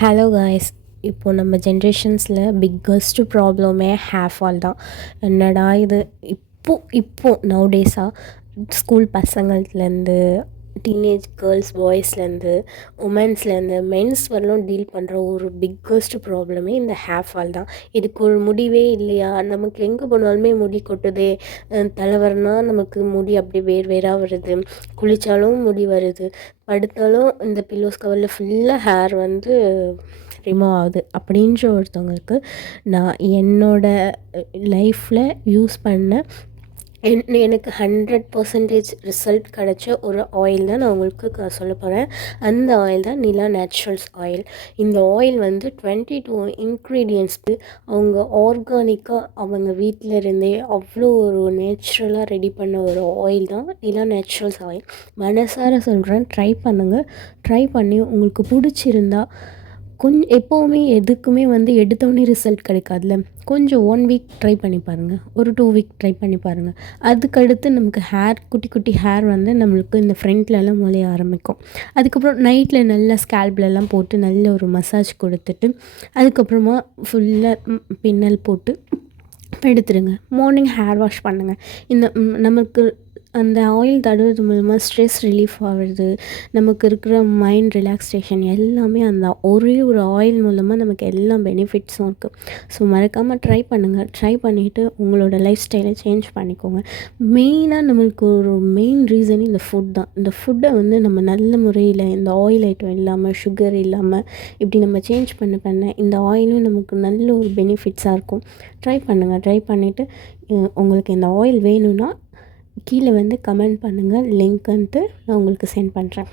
Hello guys. இப்போ நம்ம ஜென்ரேஷன்ஸில் biggest ப்ராப்ளமே ஹேர் ஃபால் தான். என்னடா இது இப்போ நவடேஸாக ஸ்கூல் பசங்கள்லேருந்து டீனேஜ் கேர்ள்ஸ் பாய்ஸ்லேருந்து உமன்ஸ்லேருந்து மென்ஸ் வரலும் டீல் பண்ணுற ஒரு பிக்கஸ்ட் ப்ராப்ளமே இந்த ஹேர் ஃபால் தான். இதுக்கு ஒரு முடிவே இல்லையா? நமக்கு எங்கே போனாலுமே முடி கொட்டுதே, தலைவரனா நமக்கு முடி அப்படி வேறாக வருது, குளித்தாலும் முடி வருது, படுத்தாலும் இந்த பில்லோஸ் கவரில் ஃபுல்லாக ஹேர் வந்து ரிமூவ் ஆகுது. அப்படின்ற ஒருத்தவங்களுக்கு நான் என்னோடய லைஃப்பில் யூஸ் பண்ண எனக்கு 100% ரிசல்ட் கிடச்ச ஒரு ஆயில் தான் நான் உங்களுக்கு சொல்ல போகிறேன். அந்த ஆயில் தான் நிலா நேச்சுரல்ஸ் ஆயில். இந்த ஆயில் வந்து 22 இன்க்ரீடியன்ட்ஸ்க்கு அவங்க ஆர்கானிக்காக அவங்க வீட்டில் இருந்தே அவ்வளோ ஒரு நேச்சுரலாக ரெடி பண்ண ஒரு ஆயில் தான் நிலா நேச்சுரல்ஸ் ஆயில். மனசார சொல்கிறேன், ட்ரை பண்ணுங்கள். ட்ரை பண்ணி உங்களுக்கு பிடிச்சிருந்தா எப்போவுமே எதுக்குமே வந்து எடுத்தோடனே ரிசல்ட் கிடைக்காதுல்ல. கொஞ்சம் 1 வீக் ட்ரை பண்ணி பாருங்கள், ஒரு 2 வீக் ட்ரை பண்ணி பாருங்கள். அதுக்கடுத்து நமக்கு குட்டி குட்டி ஹேர் வந்து நம்மளுக்கு இந்த ஃப்ரண்ட்லலாம் முளைய ஆரம்பிக்கும். அதுக்கப்புறம் நைட்டில் நல்லா ஸ்கேல்ப்லலாம் போட்டு நல்ல ஒரு மசாஜ் கொடுத்துட்டு அதுக்கப்புறமா ஃபுல்லாக பின்னல் போட்டு எடுத்துருங்க. மார்னிங் ஹேர் வாஷ் பண்ணுங்கள். இந்த நமக்கு அந்த ஆயில் தடவுறது மூலமாக ஸ்ட்ரெஸ் ரிலீஃப் ஆகிறது, நமக்கு இருக்கிற மைண்ட் ரிலாக்ஸேஷன் எல்லாமே அந்த ஒரே ஒரு ஆயில் மூலமாக நமக்கு எல்லா பெனிஃபிட்ஸும் இருக்குது. ஸோ மறக்காமல் ட்ரை பண்ணுங்கள். ட்ரை பண்ணிவிட்டு உங்களோட லைஃப் ஸ்டைலை சேஞ்ச் பண்ணிக்கோங்க. மெயினாக நம்மளுக்கு ஒரு மெயின் ரீசன் இந்த ஃபுட் தான். இந்த ஃபுட்டை வந்து நம்ம நல்ல முறையில் இந்த ஆயில் ஐட்டம் இல்லாமல், சுகர் இல்லாமல் இப்படி நம்ம சேஞ்ச் பண்ண இந்த ஆயிலும் நமக்கு நல்ல ஒரு பெனிஃபிட்ஸாக இருக்கும். ட்ரை பண்ணுங்கள். ட்ரை பண்ணிவிட்டு உங்களுக்கு இந்த ஆயில் வேணும்னா கீழே வந்து கமெண்ட் பண்ணுங்கள், லிங்க்குன்ட்டு நான் உங்களுக்கு சென்ட் பண்ணுறேன்.